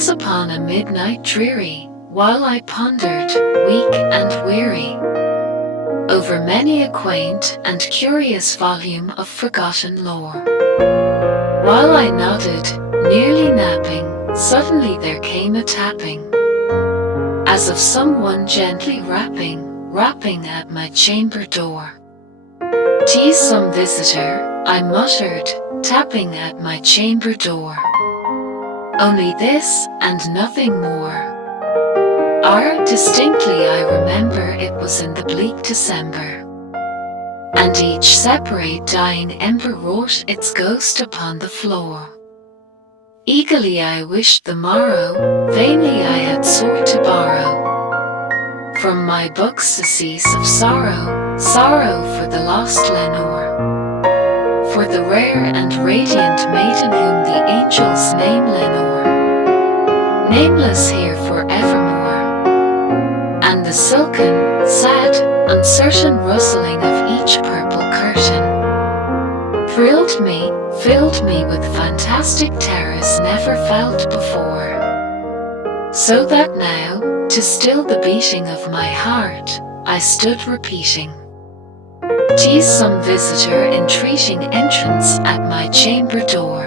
Once upon a midnight dreary, while I pondered, weak and weary, over many a quaint and curious volume of forgotten lore. While I nodded, nearly napping, suddenly there came a tapping, as of someone gently rapping at my chamber door. "'Tis some visitor," I muttered, tapping at my chamber door. "Only this, and nothing more." Distinctly I remember it was in the bleak December, and each separate dying ember wrought its ghost upon the floor. Eagerly I wished the morrow, vainly I had sought to borrow from my books a cease of sorrow, sorrow for the lost Lenore, for the rare and radiant maiden whom the angels name Lenore, nameless here forevermore. And the silken, sad, uncertain rustling of each purple curtain filled me with fantastic terrors never felt before. So that now, to still the beating of my heart, I stood repeating, "'Tis some visitor entreating entrance at my chamber door.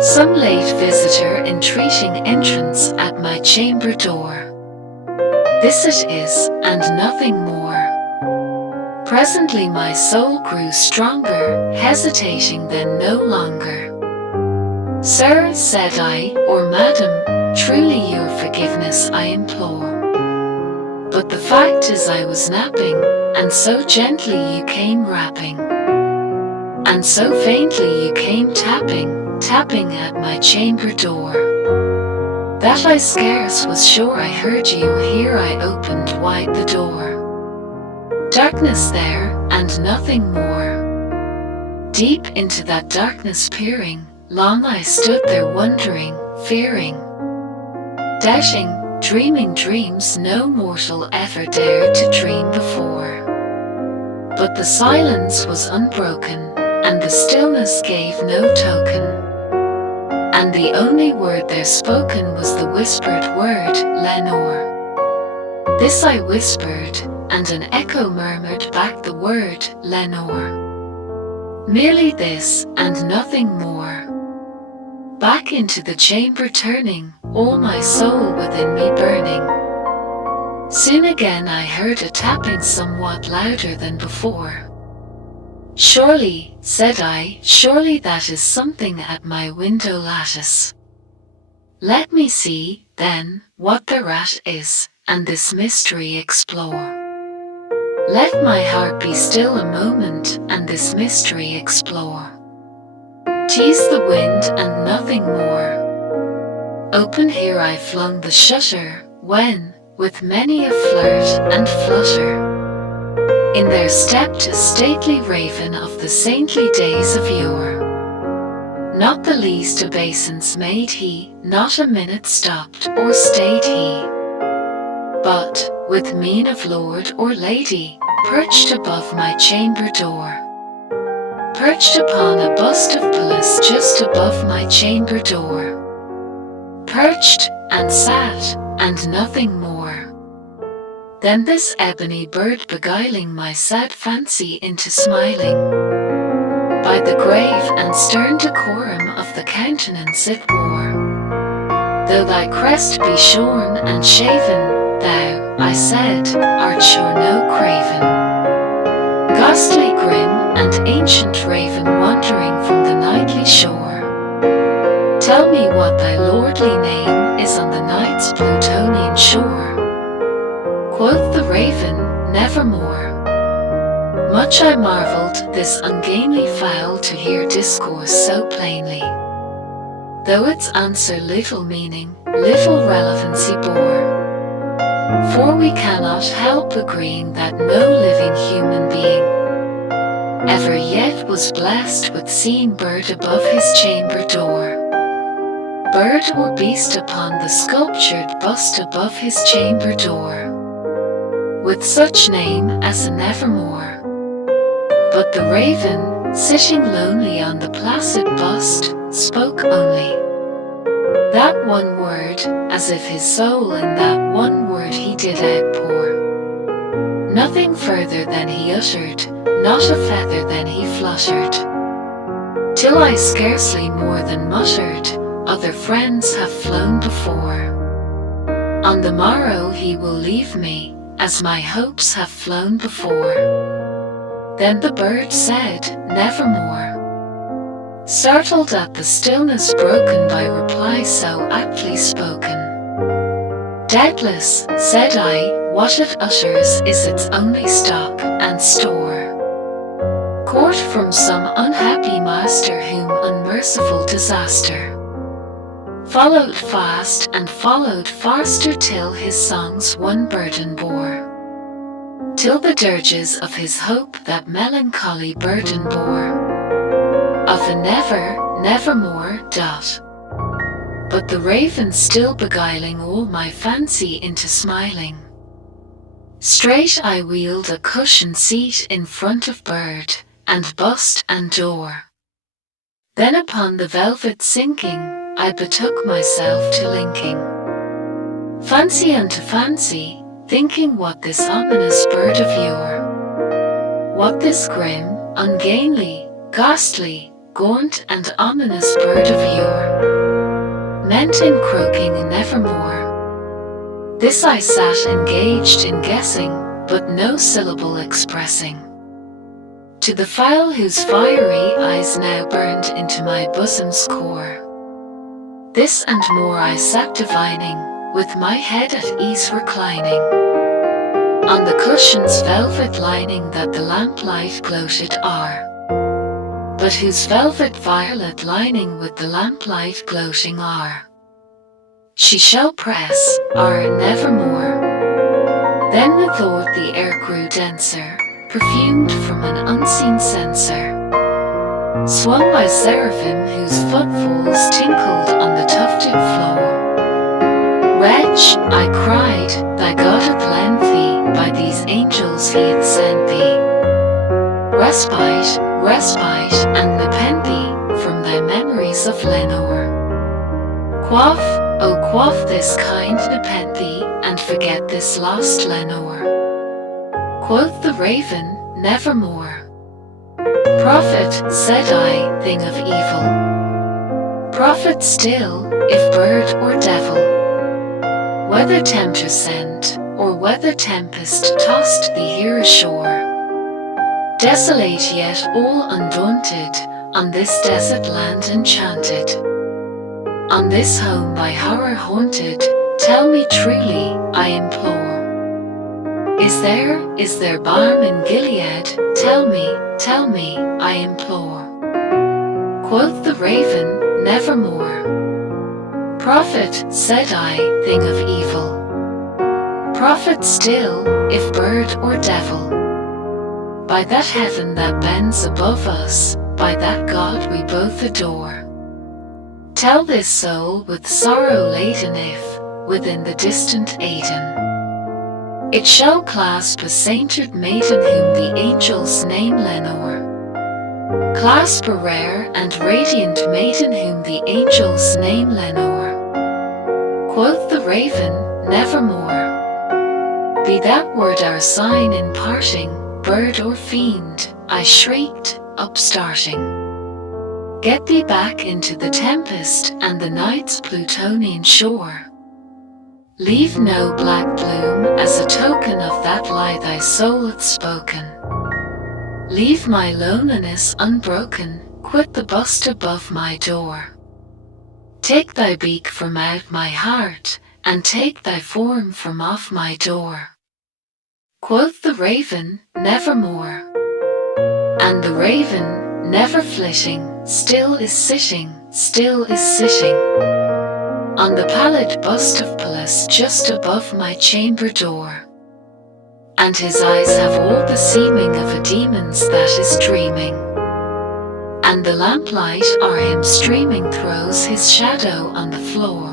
Some late visitor entreating entrance at my chamber door. This it is, and nothing more." Presently my soul grew stronger, hesitating then no longer. "Sir," said I, "or madam, truly your forgiveness I implore. But the fact is I was napping, and so gently you came rapping, and so faintly you came tapping at my chamber door, that I scarce was sure I heard you. Here I opened wide the door. Darkness there, and nothing more. Deep into that darkness peering, long I stood there wondering, fearing, doubting, dreaming dreams no mortal ever dared to dream before. But the silence was unbroken, and the stillness gave no token, and the only word there spoken was the whispered word, Lenore. This I whispered, and an echo murmured back the word, Lenore. Merely this, and nothing more. Back into the chamber turning, all my soul within me burning. Soon again I heard a tapping somewhat louder than before. "Surely," said I, "surely that is something at my window lattice. Let me see, then, what thereat is, and this mystery explore. Let my heart be still a moment, and this mystery explore. 'Tis the wind and nothing more." Open here I flung the shutter, when, with many a flirt and flutter, in there stepped a stately raven of the saintly days of yore. Not the least obeisance made he, not a minute stopped or stayed he, but, with mien of lord or lady, perched above my chamber door, perched upon a bust of Pallas just above my chamber door, perched, and sat, and nothing more. Then this ebony bird beguiling my sad fancy into smiling, by the grave and stern decorum of the countenance it wore. "Though thy crest be shorn and shaven, thou," I said, "art sure no craven, ghastly grim and ancient raven wandering from the nightly shore. Tell me what thy lordly name is on the night's Plutonian shore." Quoth the Raven Nevermore. Much I marvelled this ungainly fowl to hear discourse so plainly, though its answer little meaning, little relevancy bore. For we cannot help agreeing that no living human being ever yet was blessed with seeing bird above his chamber door, bird or beast upon the sculptured bust above his chamber door, with such name as a Nevermore. But the raven, sitting lonely on the placid bust, spoke only, That one word, as if his soul in that one word he did outpour. Nothing further than he uttered, not a feather than he fluttered. Till I scarcely more than muttered, other friends have flown before. On the morrow he will leave me, as my hopes have flown before. Then the bird said, nevermore. Startled at the stillness broken by reply so aptly spoken. Doubtless, said I, what it utters is its only stock and store. Caught from some unhappy master whom unmerciful disaster followed fast and followed faster till his songs one burden bore. Till the dirges of his hope that melancholy burden bore. Of a never, nevermore dot. But the raven still beguiling all my fancy into smiling. Straight I wheeled a cushioned seat in front of bird, and bust and door. Then upon the velvet sinking, I betook myself to linking. Fancy unto fancy, thinking what this ominous bird of yore, what this grim, ungainly, ghastly, gaunt and ominous bird of yore meant in croaking nevermore. This I sat engaged in guessing, but no syllable expressing. To the fowl whose fiery eyes now burned into my bosom's core. This and more I sat divining, with my head at ease reclining. On the cushion's velvet lining that the lamplight gloated o'er. But whose velvet violet lining with the lamplight gloating o'er. She shall press, nevermore. Then methought the air grew denser, perfumed from an unseen censer. Swung by seraphim whose footfalls tinkled on the tufted floor. Wretch, I cried, thy God hath lent thee, by these angels he hath sent thee. Respite, respite, and nepenthe from thy memories of Lenore. Quaff, oh quaff this kind nepenthe, and forget this lost Lenore. Quoth the raven, nevermore. Prophet, said I, thing of evil. Prophet still, if bird or devil. Whether tempter sent, or whether tempest tossed thee here ashore. Desolate yet all undaunted, on this desert land enchanted. On this home by horror haunted, tell me truly, I implore. Is there balm in Gilead? Tell me, I implore. Quoth the raven, nevermore. Prophet, said I, thing of evil. Prophet still, if bird or devil. By that heaven that bends above us, by that God we both adore. Tell this soul with sorrow laden if, within the distant Aidenn, it shall clasp a sainted maiden whom the angels name Lenore. Clasp a rare and radiant maiden whom the angels name Lenore. Quoth the raven, nevermore. Be that word our sign in parting, bird or fiend, I shrieked, upstarting. Get thee back into the tempest and the night's Plutonian shore. Leave no black bloom as a token of that lie thy soul hath spoken. Leave my loneliness unbroken, quit the bust above my door. Take thy beak from out my heart, and take thy form from off my door. Quoth the raven, nevermore. And the raven, never flitting, still is sitting, on the pallid bust of Pallas just above my chamber door. And his eyes have all the seeming of a demon's that is dreaming. And the lamplight o'er him streaming throws his shadow on the floor.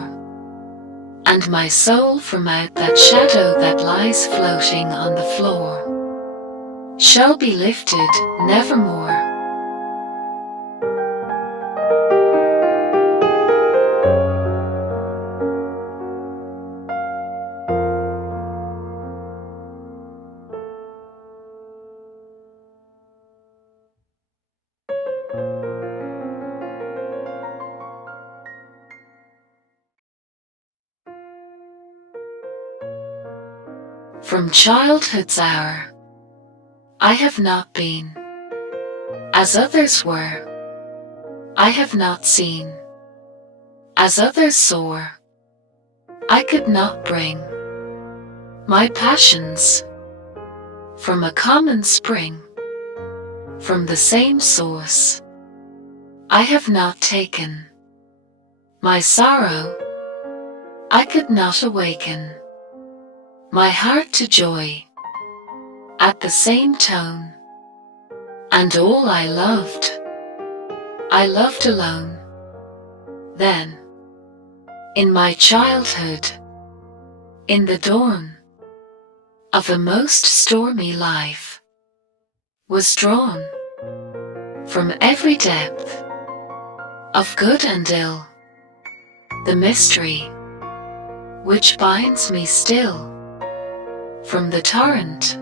And my soul from out that shadow that lies floating on the floor shall be lifted nevermore. From childhood's hour, I have not been as others were. I have not seen as others saw. I could not bring my passions from a common spring, from the same source. I have not taken my sorrow. I could not awaken my heart to joy at the same tone. And all I loved alone. Then, in my childhood, in the dawn of a most stormy life, was drawn from every depth of good and ill, the mystery which binds me still, from the torrent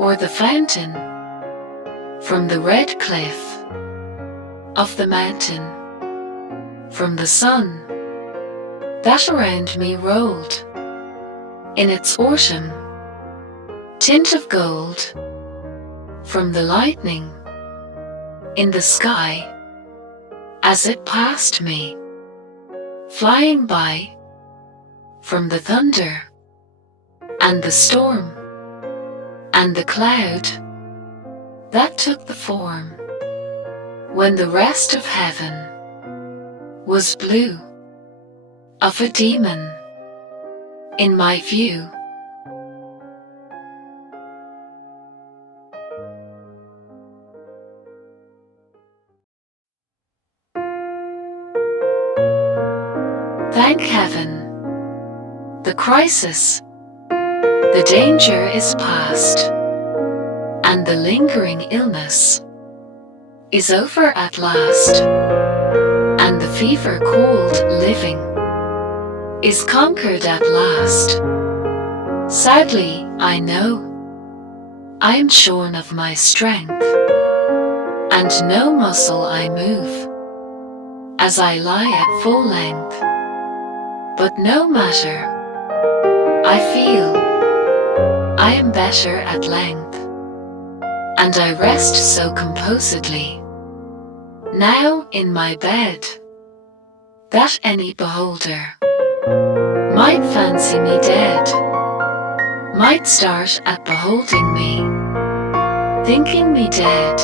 or the fountain, from the red cliff of the mountain, from the sun that around me rolled in its autumn tint of gold, from the lightning in the sky as it passed me, flying by, from the thunder and the storm and the cloud that took the form when the rest of heaven was blue, of a demon in my view. Thank heaven, the crisis, the danger is past, and the lingering illness is over at last, and the fever cold living is conquered at last. Sadly, I know I am shorn of my strength, and no muscle I move as I lie at full length. But no matter, I feel I am better at length, and I rest so composedly now in my bed that any beholder might fancy me dead, might start at beholding me, thinking me dead.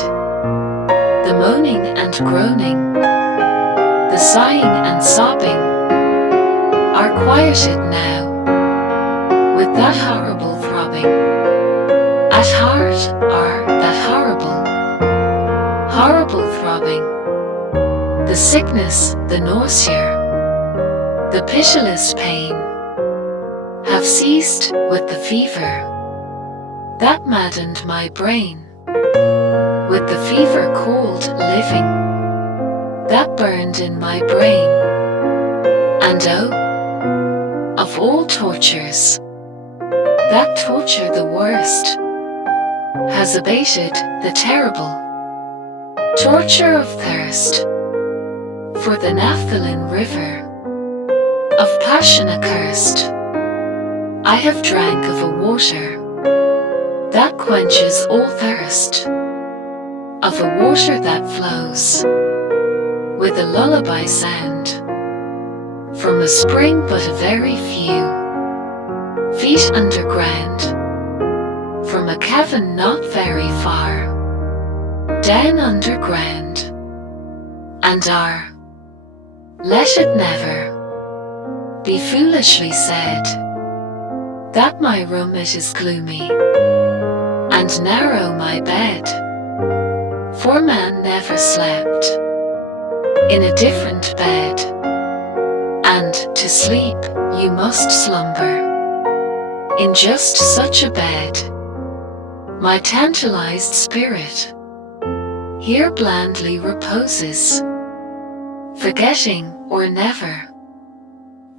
The moaning and groaning, the sighing and sobbing are quieted now with that horrible throbbing at heart are that horrible throbbing. The sickness, the nausea, the pitiless pain have ceased with the fever that maddened my brain, with the fever cold living that burned in my brain. And oh, of all tortures, that torture the worst has abated the terrible torture of thirst for the naphthalene river of passion accursed. I have drank of a water that quenches all thirst, of a water that flows with a lullaby sound from a spring but a very few feet underground, from a cavern not very far down underground. And let it never be foolishly said that my room it is gloomy and narrow my bed, for man never slept in a different bed, and to sleep you must slumber in just such a bed. My tantalized spirit here blandly reposes, forgetting or never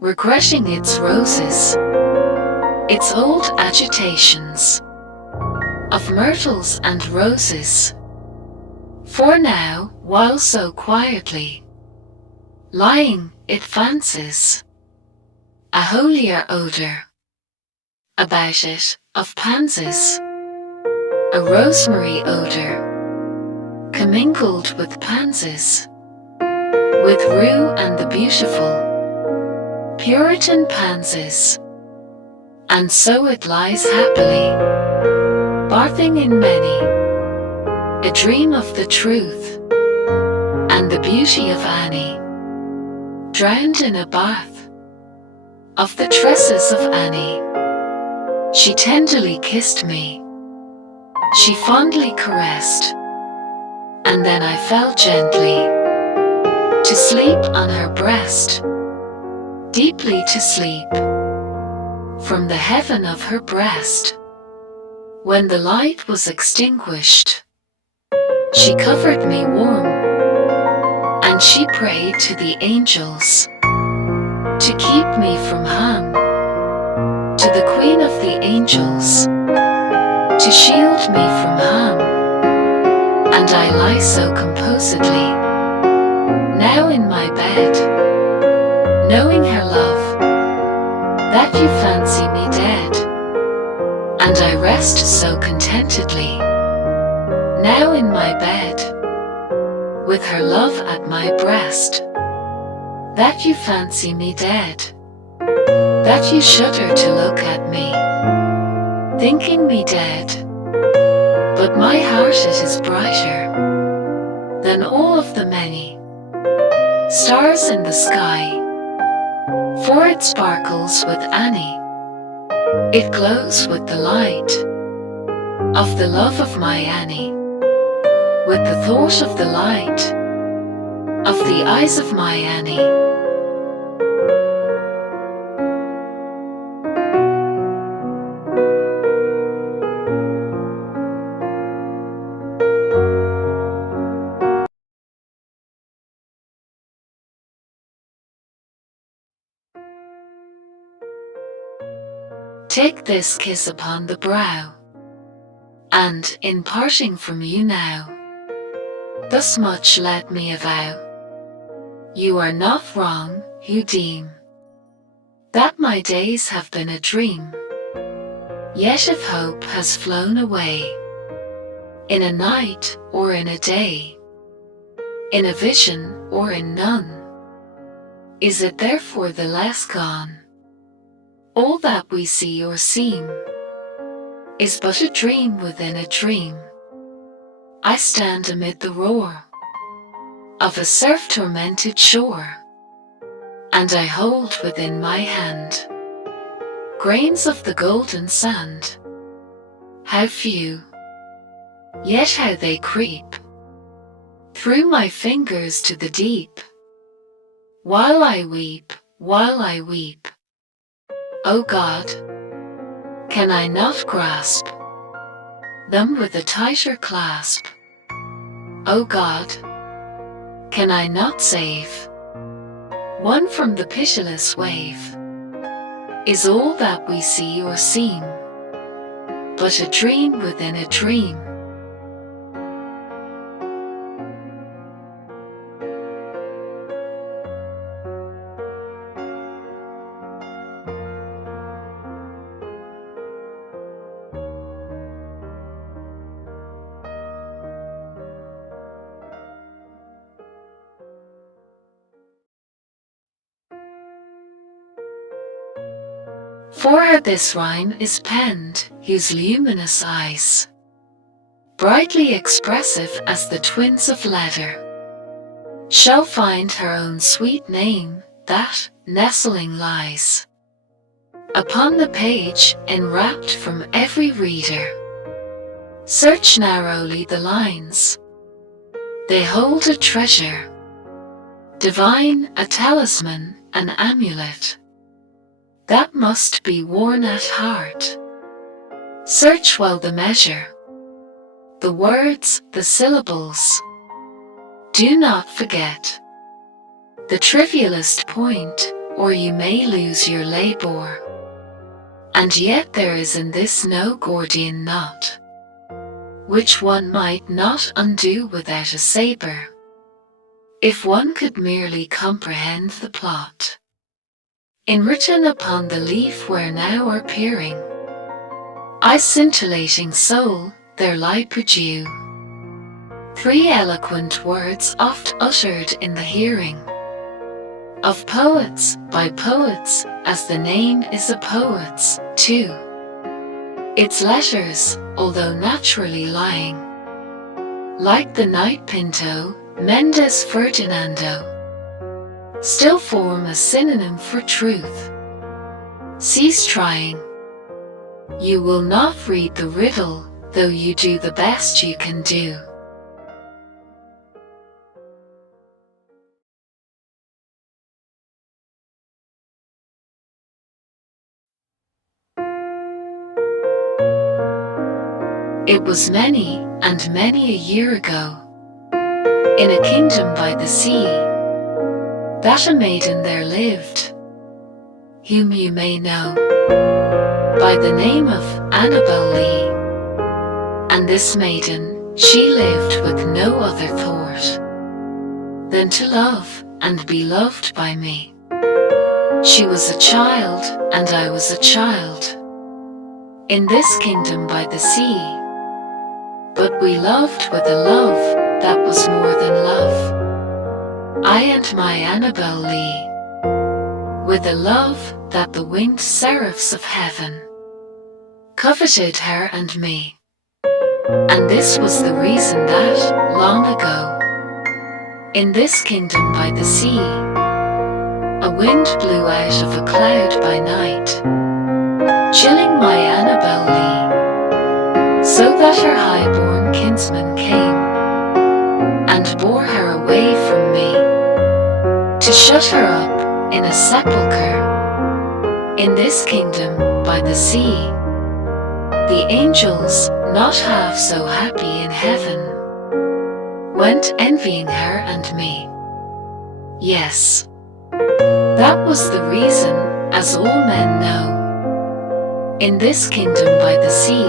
regretting its roses, its old agitations of myrtles and roses. For now, while so quietly lying, it fancies a holier odor about it, of pansies, a rosemary odor, commingled with pansies, with rue and the beautiful, Puritan pansies. And so it lies happily, bathing in many, a dream of the truth, and the beauty of Annie, drowned in a bath of the tresses of Annie. She tenderly kissed me, she fondly caressed, and then I fell gently to sleep on her breast, deeply to sleep, from the heaven of her breast. When the light was extinguished, she covered me warm, and she prayed to the angels to keep me from harm, to the Queen of the angels to shield me from harm. And I lie so composedly now in my bed, knowing her love, that you fancy me dead. And I rest so contentedly now in my bed, with her love at my breast, that you fancy me dead, that you shudder to look at me, thinking me dead. But my heart it is brighter than all of the many stars in the sky, for it sparkles with Annie, it glows with the light of the love of my Annie, with the thought of the light of the eyes of my Annie. Take this kiss upon the brow, and in parting from you now, thus much let me avow: you are not wrong who deem that my days have been a dream. Yet if hope has flown away, in a night or in a day, in a vision or in none, is it therefore the less gone? All that we see or seem is but a dream within a dream. I stand amid the roar of a surf-tormented shore, and I hold within my hand grains of the golden sand. How few, yet how they creep through my fingers to the deep, while I weep, while I weep. O God, can I not grasp them with a tighter clasp? O God, can I not save one from the pitiless wave? Is all that we see or seem but a dream within a dream? For her this rhyme is penned, whose luminous eyes, brightly expressive as the twins of leather, shall find her own sweet name that, nestling lies upon the page, enwrapped from every reader. Search narrowly the lines, they hold a treasure divine, a talisman, an amulet that must be worn at heart. Search well the measure, the words, the syllables. Do not forget the trivialest point, or you may lose your labor. And yet there is in this no Gordian knot, which one might not undo without a saber, if one could merely comprehend the plot, enwritten upon the leaf where now are peering I scintillating soul, their light purdew. 3 eloquent words oft uttered in the hearing of poets, by poets, as the name is a poet's, too. Its letters, although naturally lying, like the night Pinto, Mendes Ferdinando, still form a synonym for truth. Cease trying. You will not read the riddle, though you do the best you can do. It was many and many a year ago, in a kingdom by the sea, that a maiden there lived, whom you may know by the name of Annabel Lee. And this maiden, she lived with no other thought than to love and be loved by me. She was a child, and I was a child, in this kingdom by the sea. But we loved with a love that was more than love, I and my Annabel Lee, with a love that the winged seraphs of heaven coveted her and me. And this was the reason that, long ago, in this kingdom by the sea, a wind blew out of a cloud by night, chilling my Annabel Lee, so that her high-born kinsman came and bore her away from me, to shut her up in a sepulchre in this kingdom by the sea. The angels, not half so happy in heaven, went envying her and me. Yes, that was the reason, as all men know, in this kingdom by the sea,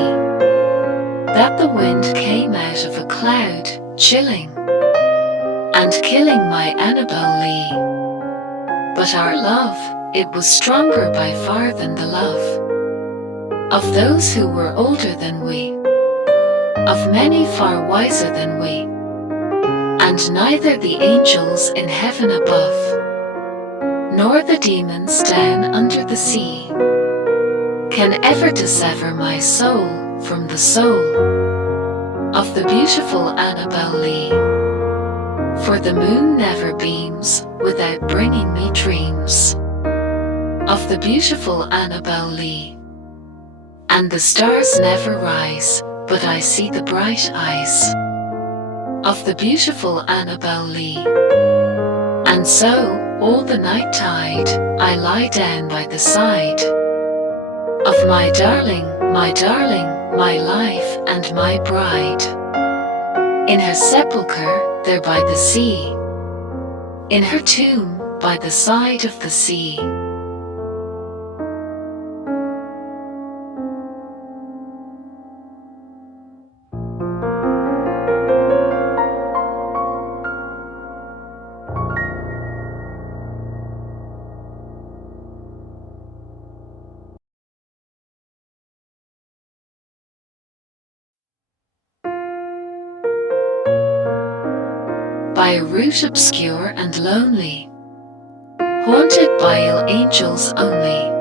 that the wind came out of a cloud, chilling and killing my Annabel Lee. But our love, it was stronger by far than the love of those who were older than we, of many far wiser than we, and neither the angels in heaven above, nor the demons down under the sea, can ever dissever my soul from the soul of the beautiful Annabel Lee. For the moon never beams without bringing me dreams of the beautiful Annabel Lee. And the stars never rise, but I see the bright eyes of the beautiful Annabel Lee. And so, all the night tide, I lie down by the side of my darling, my life and my bride, in her sepulchre there by the sea, in her tomb by the side of the sea. By a route obscure and lonely, haunted by ill angels only,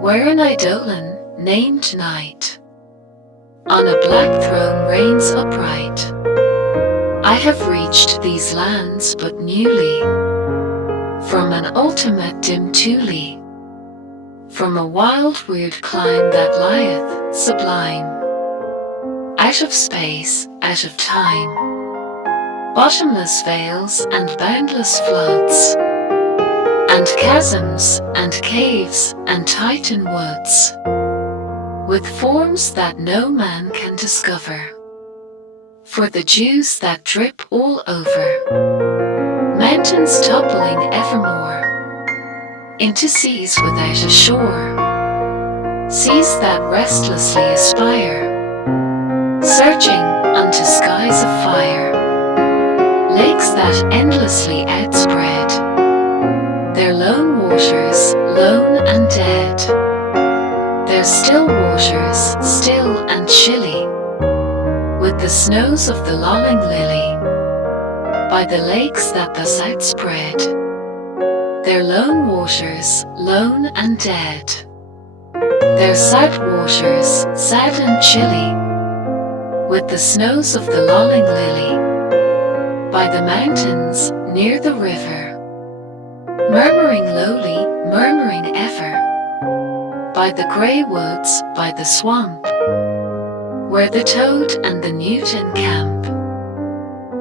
where an eidolon named Night on a black throne reigns upright, I have reached these lands but newly, from an ultimate dim Thule, from a wild weird clime that lieth sublime, out of space, out of time, bottomless vales and boundless floods, and chasms and caves and Titan woods, with forms that no man can discover, for the dews that drip all over, mountains toppling evermore into seas without a shore, seas that restlessly aspire, searching unto skies of fire, lakes that endlessly outspread their lone waters, lone and dead, Their still waters, still and chilly, with the snows of the lolling lily, by the lakes that thus outspread, their lone waters, lone and dead. Their sad waters, sad and chilly, with the snows of the lolling lily, by the mountains, near the river, murmuring lowly, murmuring ever, by the grey woods, by the swamp, where the toad and the newt encamp,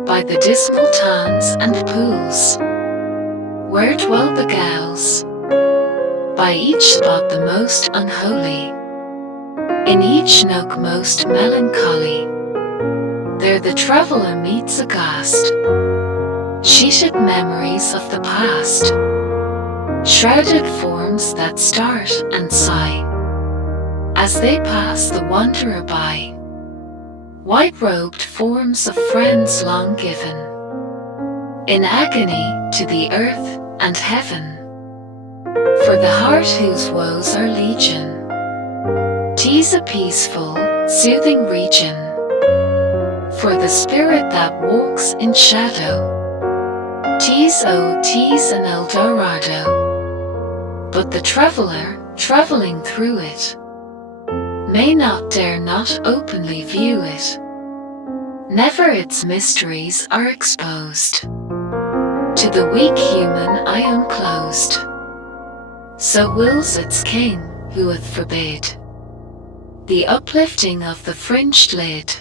by the dismal tarns and pools, where dwell the gals, by each spot the most unholy, in each nook most melancholy, there the traveller meets aghast, sheeted memories of the past, shrouded forms that start and sigh, as they pass the wanderer by, white-robed forms of friends long given, in agony to the earth and heaven, for the heart whose woes are legion, 'tis a peaceful, soothing region, for the spirit that walks in shadow, 'tis an Eldorado, but the traveller, travelling through it, may not dare not openly view it, never its mysteries are exposed, to the weak human eye unclosed, so wills its king who hath forbid the uplifting of the fringed lid,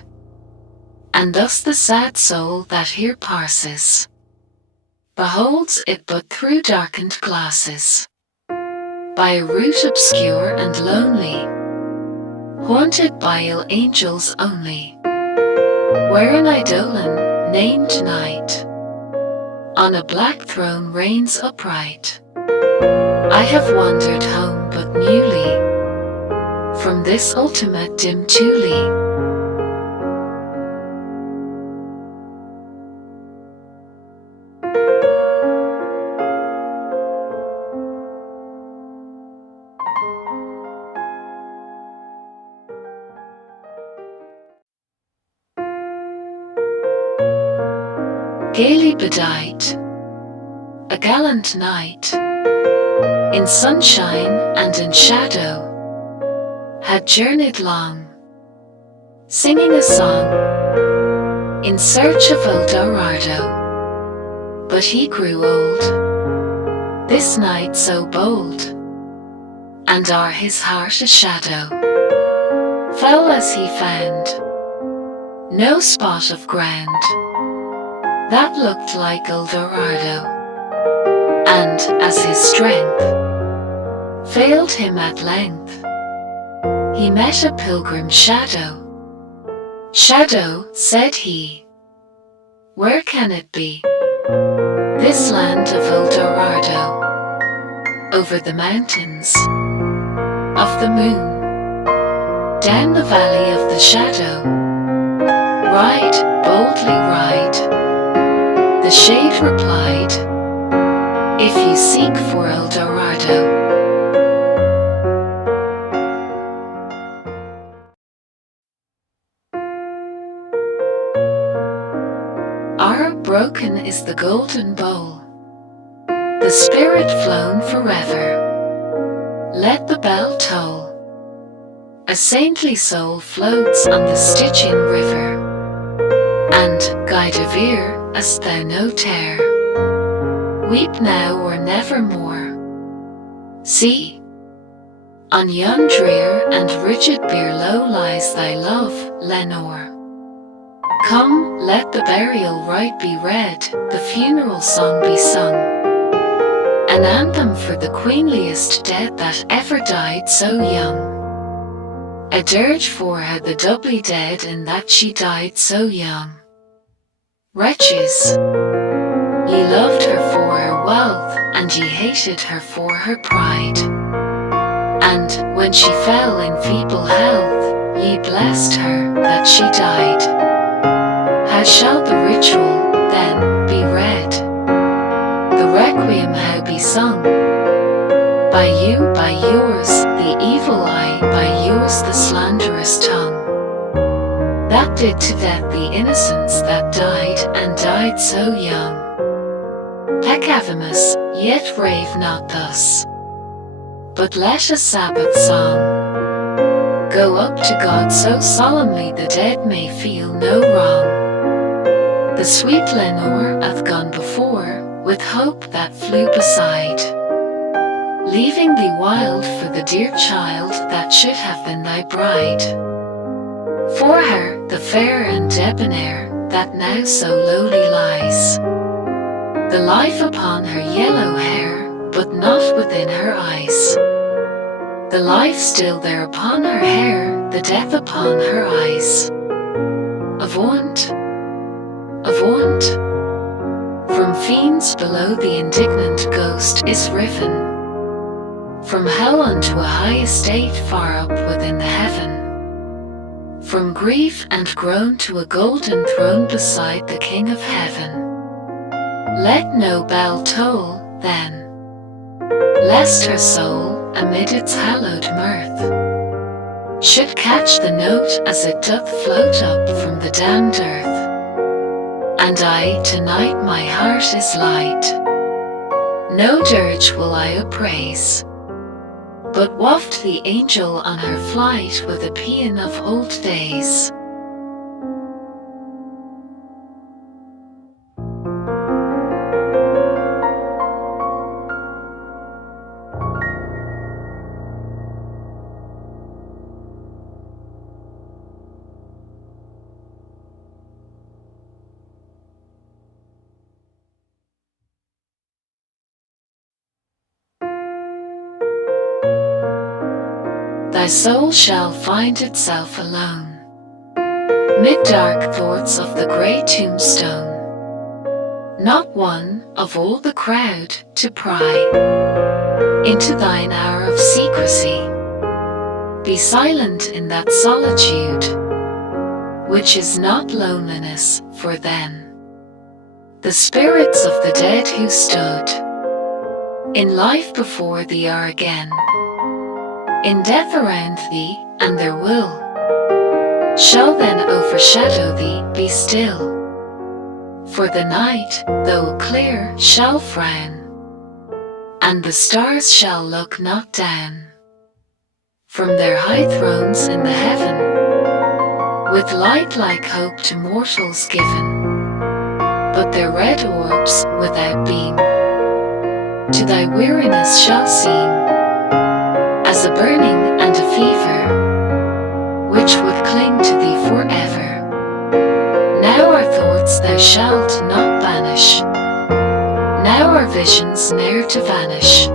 and thus the sad soul that here passes beholds it but through darkened glasses, by a route obscure and lonely, haunted by ill angels only, where an eidolon named Night on a black throne reigns upright. I have wandered home but newly from this ultimate dim Thule. Gaily bedight, a gallant knight, in sunshine and in shadow, had journeyed long, singing a song, in search of Eldorado. But he grew old, this knight so bold, and o'er his heart a shadow fell as he found no spot of ground that looked like Eldorado, and as his strength failed him at length, he met a pilgrim shadow. Shadow, said he, where can it be, this land of Eldorado, over the mountains of the moon, down the valley of the shadow, ride, boldly ride. The shade replied, if you seek for Eldorado. Our broken is the golden bowl, the spirit flown forever. Let the bell toll. A saintly soul floats on the Stygian river, and, guide of ear, as thou no tear, weep now or nevermore. See, on yon drear and rigid bier low lies thy love, Lenore. Come, let the burial rite be read, the funeral song be sung, an anthem for the queenliest dead that ever died so young. A dirge for her the doubly dead in that she died so young. Wretches, ye loved her for her wealth, and ye hated her for her pride. And when she fell in feeble health, ye blessed her that she died. How shall the ritual then be read, the requiem how be sung? By you, by yours, the evil eye, by did to death the innocents that died, and died so young. Peccavimus, yet rave not thus, but let a Sabbath song go up to God so solemnly the dead may feel no wrong. The sweet Lenore hath gone before, with hope that flew beside, leaving thee wild for the dear child that should have been thy bride. For her, the fair and debonair, that now so lowly lies, the life upon her yellow hair, but not within her eyes. The life still there upon her hair, the death upon her eyes. Avaunt, avaunt, from fiends below the indignant ghost is riven, from hell unto a high estate far up within the heaven, from grief and groan to a golden throne beside the King of heaven. Let no bell toll, then, lest her soul, amid its hallowed mirth, should catch the note as it doth float up from the damned earth. And I, tonight my heart is light, no dirge will I appraise, but waft the angel on her flight with a paean of old days. Thy soul shall find itself alone, mid dark thoughts of the Great Tombstone, not one of all the crowd to pry into thine hour of secrecy. Be silent in that solitude, which is not loneliness, for then the spirits of the dead who stood in life before thee are again in death around thee, and their will shall then overshadow thee. Be still, for the night, though clear, shall frown, and the stars shall look not down from their high thrones in the heaven, with light like hope to mortals given, but their red orbs without beam to thy weariness shall seem as a burning and a fever, which would cling to thee forever. Now our thoughts thou shalt not banish, now our visions ne'er to vanish,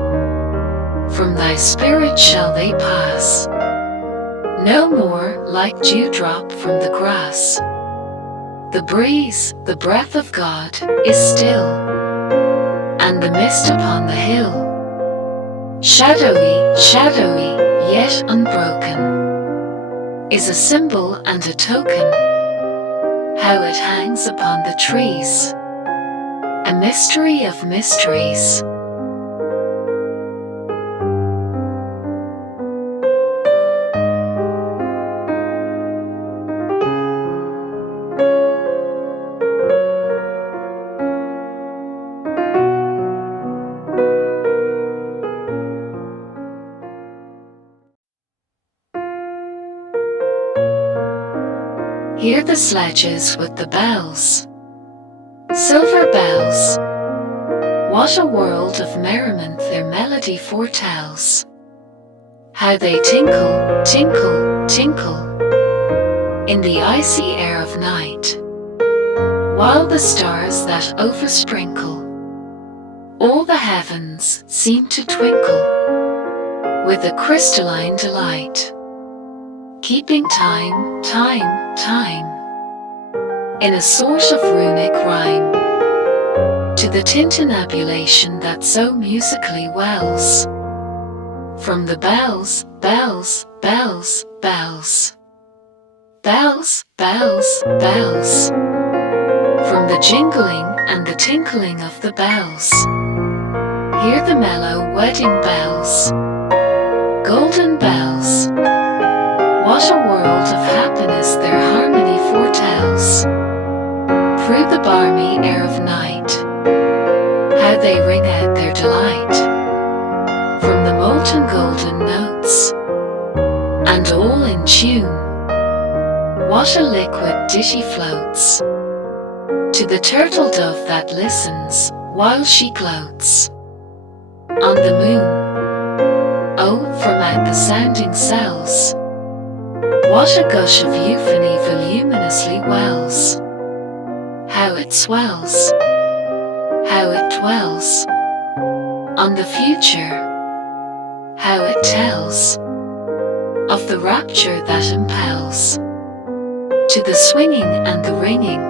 from thy spirit shall they pass, no more like dewdrop from the grass. The breeze, the breath of God, is still, and the mist upon the hill, shadowy, shadowy, yet unbroken, is a symbol and a token, how it hangs upon the trees, a mystery of mysteries. Hear the sledges with the bells, silver bells. What a world of merriment their melody foretells. How they tinkle, tinkle, tinkle in the icy air of night, while the stars that oversprinkle all the heavens seem to twinkle with a crystalline delight, keeping time, time, time, in a sort of runic rhyme, to the tintinnabulation that so musically wells from the bells, bells, bells, bells, bells, bells, bells, from the jingling and the tinkling of the bells. Hear the mellow wedding bells, golden bells. What a world of happiness their harmony foretells, through the balmy air of night, how they ring out their delight, from the molten golden notes, and all in tune. What a liquid ditty floats to the turtle dove that listens while she gloats on the moon. Oh, from out the sounding cells, what a gush of euphony voluminously wells. How it swells, how it dwells on the future, how it tells of the rapture that impels to the swinging and the ringing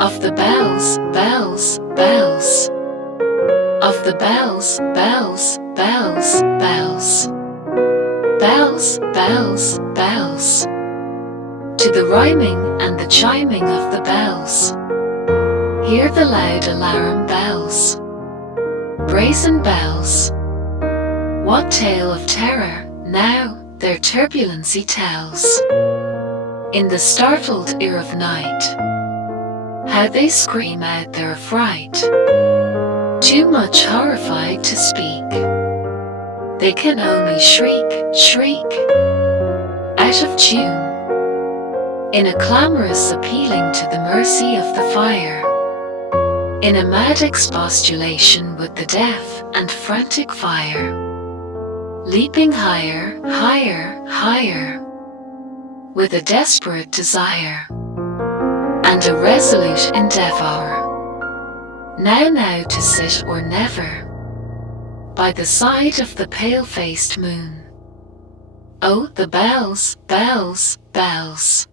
of the bells, bells, bells, of the bells, bells, bells, bells, bells, bells, bells, to the rhyming and the chiming of the bells. Hear the loud alarum bells, brazen bells. What tale of terror now their turbulency tells? In the startled ear of night, how they scream out their affright, too much horrified to speak. They can only shriek, shriek, out of tune, in a clamorous appealing to the mercy of the fire, in a mad expostulation with the deaf and frantic fire, leaping higher, higher, higher, with a desperate desire, and a resolute endeavour, now to sit or never, by the side of the pale-faced moon. Oh, the bells, bells, bells,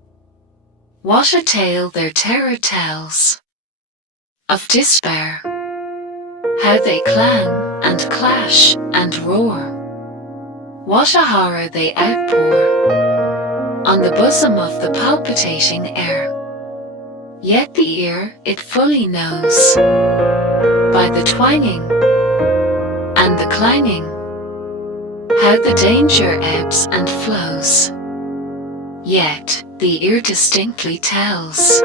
what a tale their terror tells, of despair, how they clang and clash and roar, what a horror they outpour on the bosom of the palpitating air. Yet the ear it fully knows, by the twanging and the clanging, how the danger ebbs and flows. Yet the ear distinctly tells,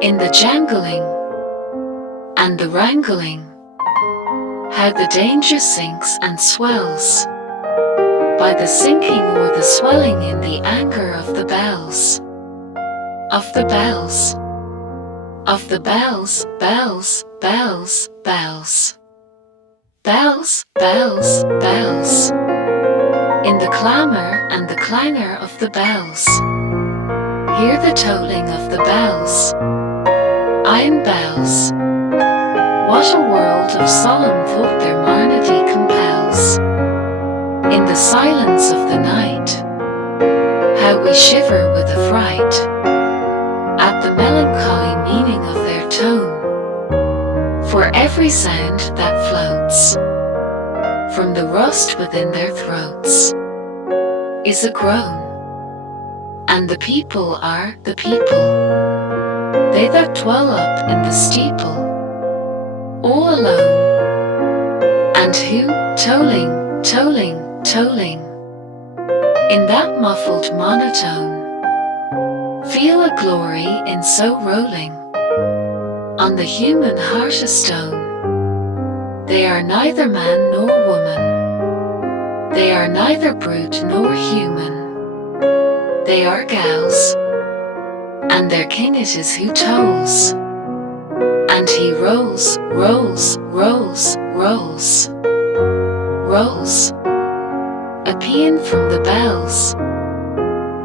in the jangling and the wrangling, how the danger sinks and swells, by the sinking or the swelling in the anger of the bells, of the bells, of the bells, bells, bells, bells, bells, bells, bells, in the clamour and the clangor of the bells. Hear the tolling of the bells, iron bells. What a world of solemn thought their monody compels. In the silence of the night, how we shiver with affright at the melancholy meaning of their tone. For every sound that floats from the rust within their throats is a groan, and the people are the people, they that dwell up in the steeple, all alone, and who, tolling, tolling, tolling, in that muffled monotone, feel a glory in so rolling on the human heart a stone. They are neither man nor woman, they are neither brute nor human, they are gals, and their king it is who tolls, and he rolls, rolls, rolls, rolls, rolls a paean from the bells,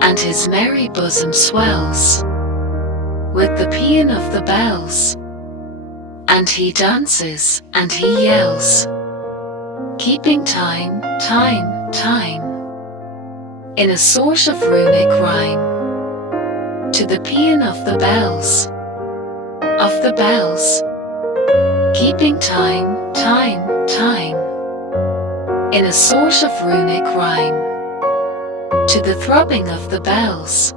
and his merry bosom swells with the paean of the bells, and he dances and he yells, keeping time, time, time, in a sort of runic rhyme, to the paean of the bells, keeping time, time, time, in a sort of runic rhyme, to the throbbing of the bells,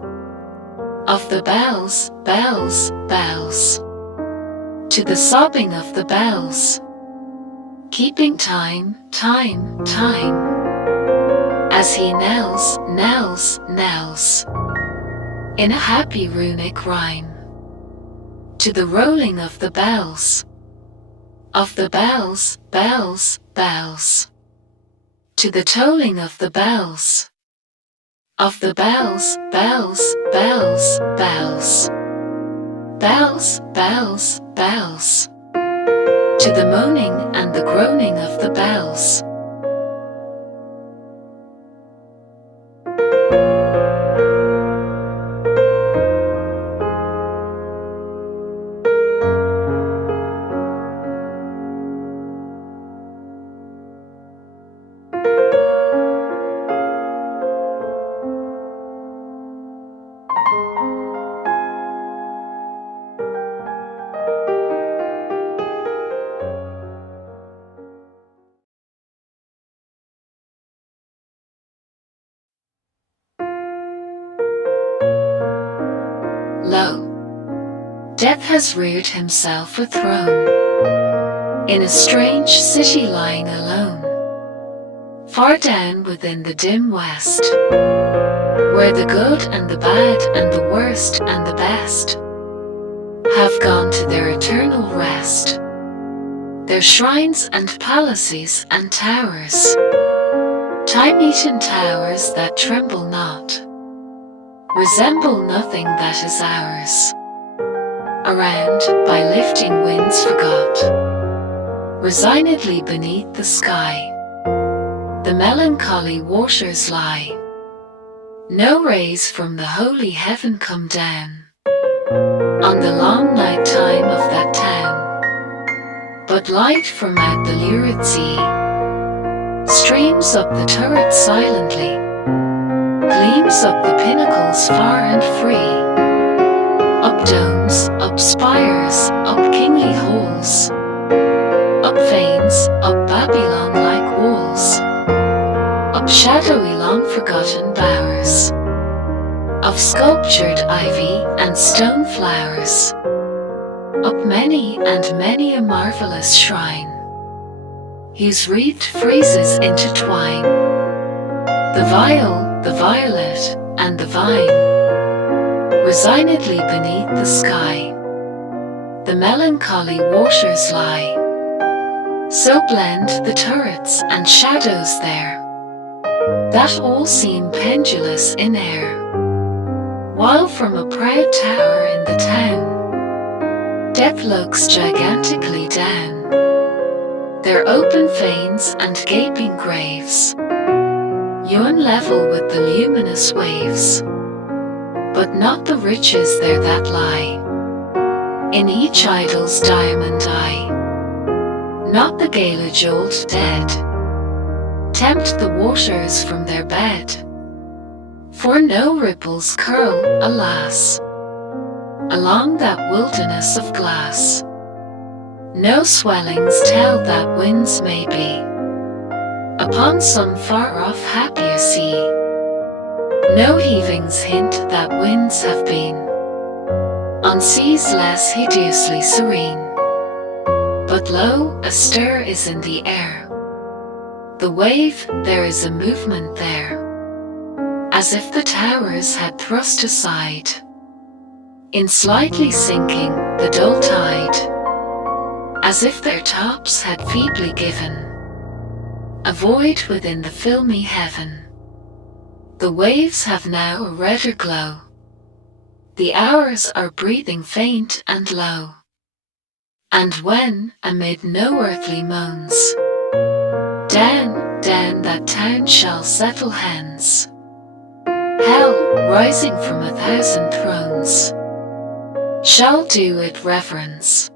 bells, bells, to the sobbing of the bells, keeping time, time, time, as he knells, knells, knells, in a happy runic rhyme, to the rolling of the bells, bells, bells, to the tolling of the bells, bells, bells, bells, bells, bells, bells, bells, to the moaning and the groaning of the bells. Lo, death has reared himself a throne, in a strange city lying alone, far down within the dim west, where the good and the bad and the worst and the best have gone to their eternal rest. Their shrines and palaces and towers, time-eaten towers that tremble not, resemble nothing that is ours. Around, by lifting winds forgot, resignedly beneath the sky, the melancholy waters lie. No rays from the holy heaven come down on the long night time of that town, but light from out the lurid sea streams up the turrets silently, gleams up the pinnacles far and free, up domes, up spires, up kingly halls, up fanes, up Babylon-like walls, up shadowy long-forgotten bowers of sculptured ivy and stone flowers, up many and many a marvelous shrine, whose wreathed phrases intertwine the viol, the violet, and the vine. Resignedly beneath the sky, the melancholy waters lie. So blend the turrets and shadows there, that all seem pendulous in air, while from a proud tower in the town, death looks gigantically down. Their open fanes and gaping graves yawn level with the luminous waves, but not the riches there that lie in each idol's diamond eye. Not the gala old dead tempt the waters from their bed, for no ripples curl, alas, along that wilderness of glass. No swellings tell that winds may be upon some far-off happier sea. No heavings hint that winds have been on seas less hideously serene. But lo, a stir is in the air. The wave, there is a movement there, as if the towers had thrust aside, in slightly sinking the dull tide, as if their tops had feebly given a void within the filmy heaven. The waves have now a redder glow, the hours are breathing faint and low, and when, amid no earthly moans, down, down that town shall settle hence, hell, rising from 1,000 thrones, shall do it reverence.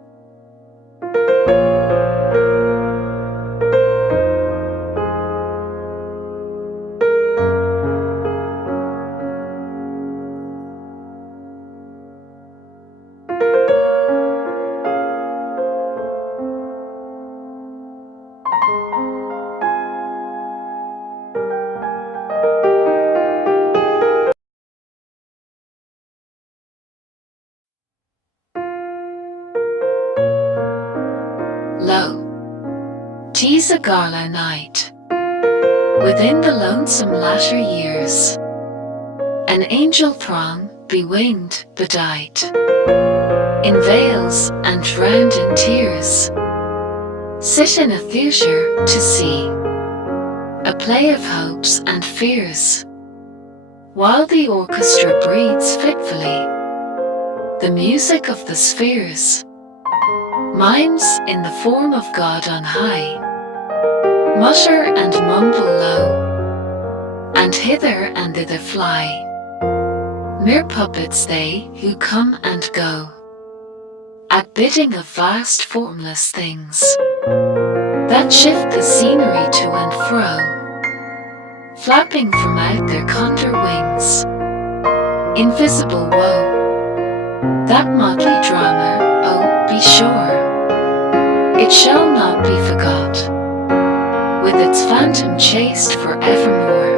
Lo, 'tis a gala night, within the lonesome latter years, an angel throng bewinged, bedight, in veils and drowned in tears, sit in a theatre to see a play of hopes and fears, while the orchestra breathes fitfully the music of the spheres. Mimes in the form of God on high mutter and mumble low, and hither and thither fly, mere puppets they who come and go, at bidding of vast formless things that shift the scenery to and fro, flapping from out their condor wings. Invisible woe, that motley drama, oh, be sure, it shall not be forgot, with its phantom chased forevermore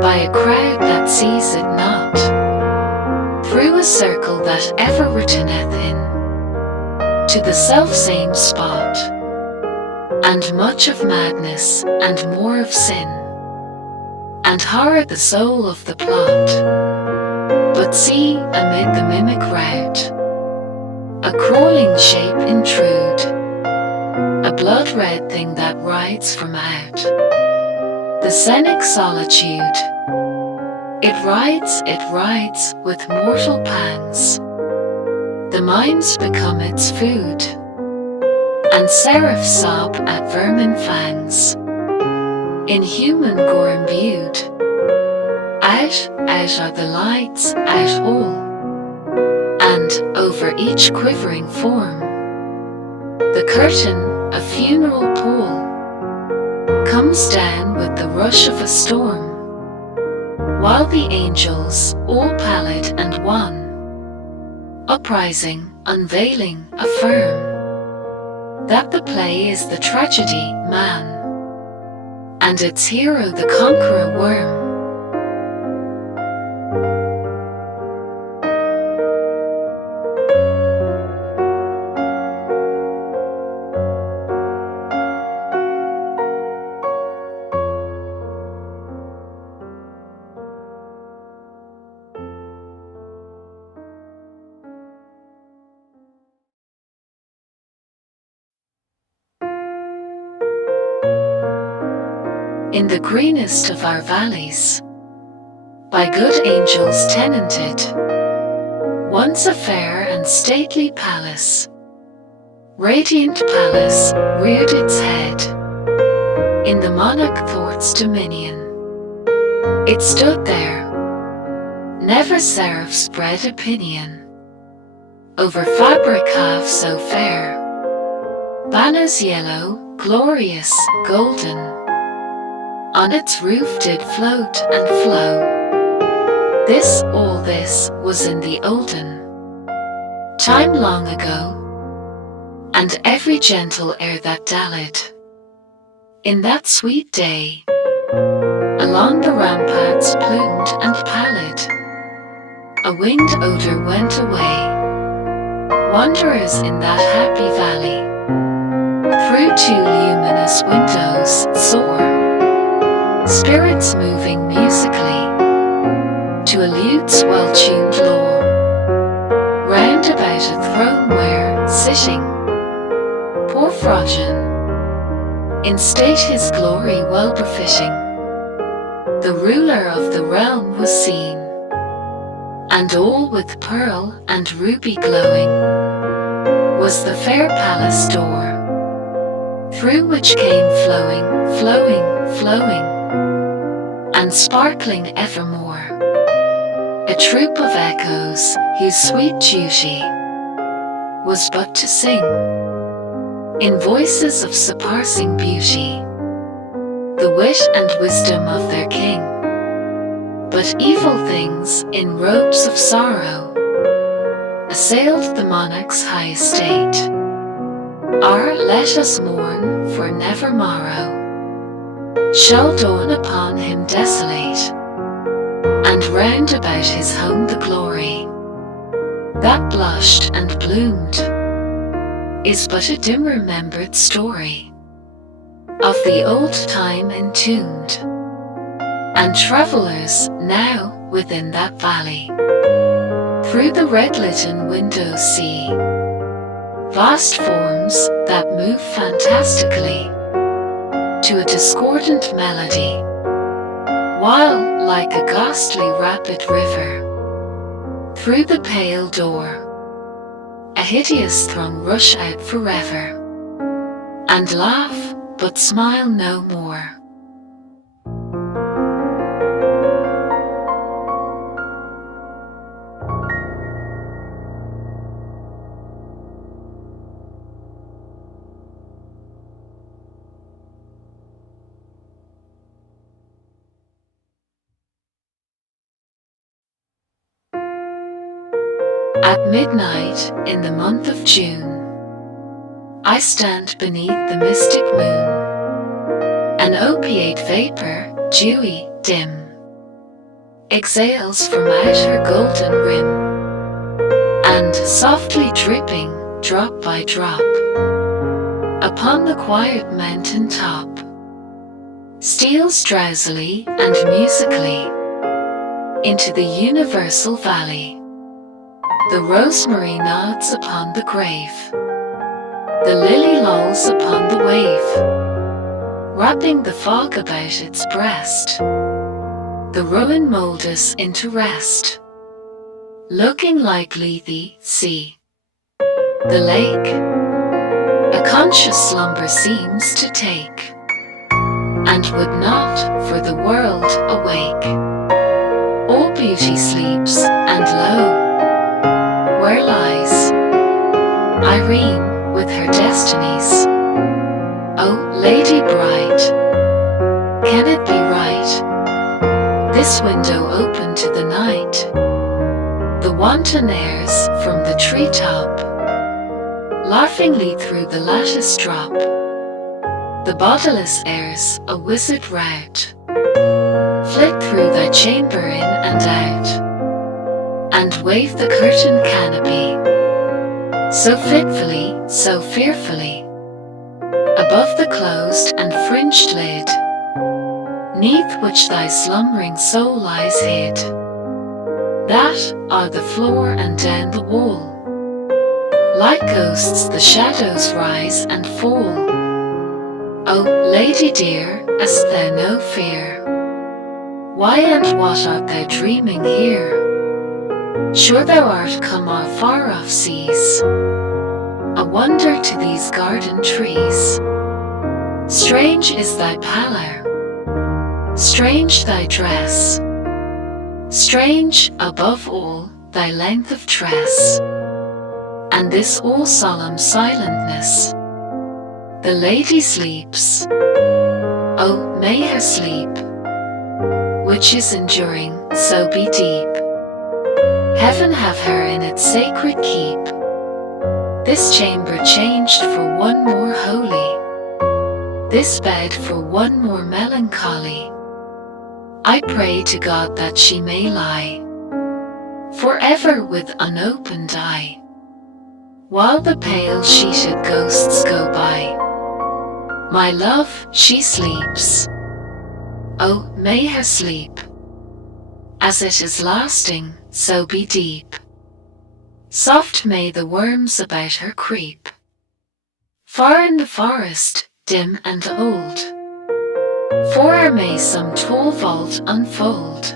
by a crowd that sees it not, through a circle that ever returneth in to the selfsame spot, and much of madness and more of sin, and horror the soul of the plot. But see, amid the mimic rout, a crawling shape intrude, a blood-red thing that rides from out the scenic solitude. It rides with mortal pangs. The mimes become its food, and seraphs sob at vermin fangs. In human gore imbued, out are the lights, out all, and over each quivering form, the curtain, a funeral pall, comes down with the rush of a storm, while the angels, all pallid and wan, uprising, unveiling, affirm that the play is the tragedy, man, and its hero the Conqueror Worm. In the greenest of our valleys, by good angels tenanted, once a fair and stately palace, radiant palace, reared its head in the monarch Thort's dominion. It stood there, never seraph spread opinion over fabric half so fair, banners yellow, glorious, golden, on its roof did float and flow. All this was in the olden time long ago, and every gentle air that dallied in that sweet day along the ramparts plumed and pallid, a winged odor went away. Wanderers in that happy valley through two luminous windows soar, spirits moving musically to a lute's well-tuned lore. Round about a throne where, sitting, poor Phrogion, in state his glory well befitting, the ruler of the realm was seen, and all with pearl and ruby glowing was the fair palace door, through which came flowing, and sparkling evermore, a troop of echoes whose sweet duty was but to sing, in voices of surpassing beauty, the wit and wisdom of their king. But evil things in robes of sorrow assailed the monarch's high estate. Let us mourn, for never morrow shall dawn upon him desolate, and round about his home the glory that blushed and bloomed is but a dim remembered story of the old time entombed, and travellers now within that valley. Through the red-litten windows see vast forms that move fantastically to a discordant melody, while, like a ghastly rapid river, through the pale door, a hideous throng rush out forever, and laugh but smile no more. At midnight in the month of June, I stand beneath the mystic moon. An opiate vapor, dewy, dim, exhales from out her golden rim, and softly dripping, drop by drop, upon the quiet mountain top, steals drowsily and musically into the universal valley. The rosemary nods upon the grave, the lily lolls upon the wave, wrapping the fog about its breast. The ruin moulders into rest, looking like Lethe sea. The lake, a conscious slumber seems to take, and would not for the world awake. All beauty sleeps, and lo, where lies Irene with her destinies? O lady bright, can it be right? This window open to the night, the wanton airs from the treetop, laughingly through the lattice drop, the bodiless airs a wizard rout, flit through thy chamber in and out, and wave the curtain canopy, so fitfully, so fearfully, above the closed and fringed lid, neath which thy slumbering soul lies hid, that are the floor and down the wall. Like ghosts the shadows rise and fall. O lady dear, hast thou no fear? Why and what art thou dreaming here? Sure thou art come of far-off seas, a wonder to these garden trees. Strange is thy pallor, strange thy dress, strange, above all, thy length of tress, and this all solemn silentness. The lady sleeps, oh, may her sleep, which is enduring, so be deep. Heaven have her in its sacred keep, this chamber changed for one more holy, this bed for one more melancholy. I pray to God that she may lie forever with unopened eye, while the pale sheeted ghosts go by. My love, she sleeps, oh, may her sleep, as it is lasting, so be deep. Soft may the worms about her creep, far in the forest, dim and old, for her may some tall vault unfold,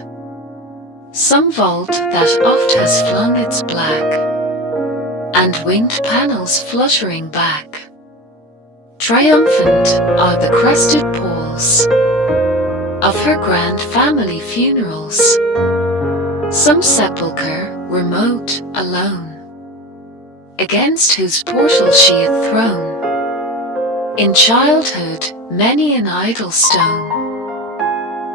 some vault that oft has flung its black and winged panels fluttering back. Triumphant are the crested palls of her grand family funerals, some sepulchre remote, alone, against whose portal she hath thrown in childhood many an idle stone,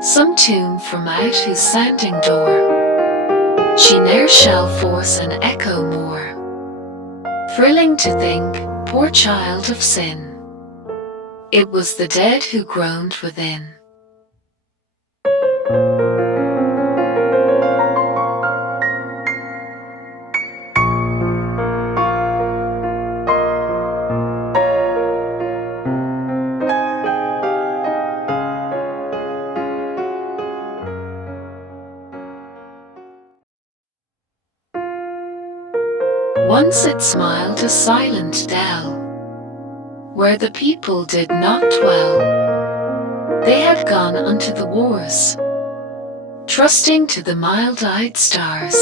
some tomb from out whose sounding door she ne'er shall force an echo more. Thrilling to think, poor child of sin, it was the dead who groaned within. Once it smiled a silent dell, where the people did not dwell. They had gone unto the wars, trusting to the mild-eyed stars,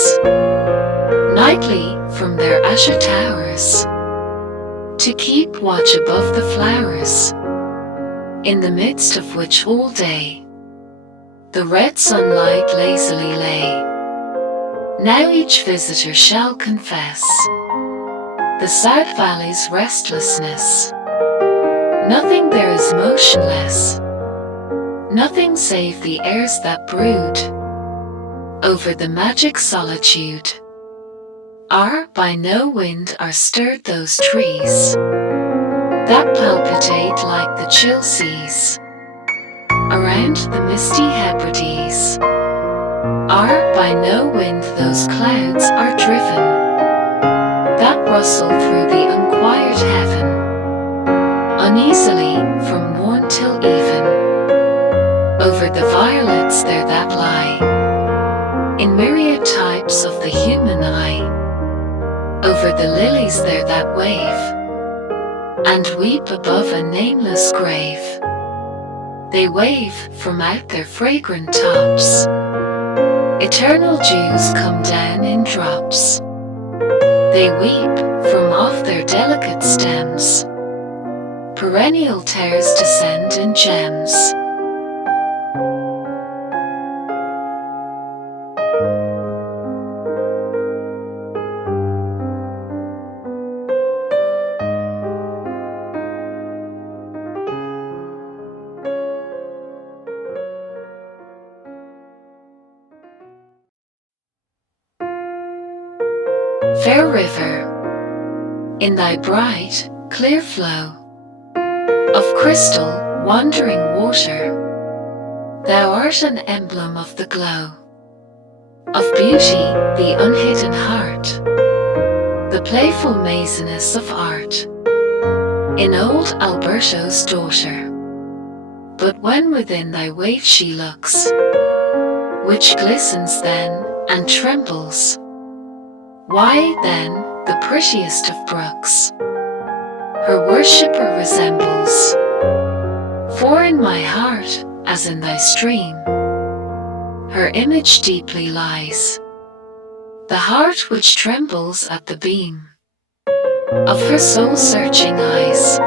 nightly from their azure towers, to keep watch above the flowers, in the midst of which all day the red sunlight lazily lay. Now each visitor shall confess the sad valley's restlessness. Nothing there is motionless, nothing save the airs that brood over the magic solitude. By no wind are stirred those trees that palpitate like the chill seas around the misty Hebrides. By no wind those clouds are driven that rustle through the unquiet heaven, uneasily from morn till even, over the violets there that lie, in myriad types of the human eye, over the lilies there that wave, and weep above a nameless grave. They wave from out their fragrant tops, eternal dews come down in drops. They weep from off their delicate stems, perennial tears descend in gems. Fair river, in thy bright, clear flow of crystal, wandering water, thou art an emblem of the glow of beauty, the unhidden heart, the playful maziness of art in old Alberto's daughter. But when within thy wave she looks, which glistens then and trembles, why then the prettiest of brooks her worshipper resembles. For in my heart, as in thy stream, her image deeply lies, the heart which trembles at the beam of her soul-searching eyes.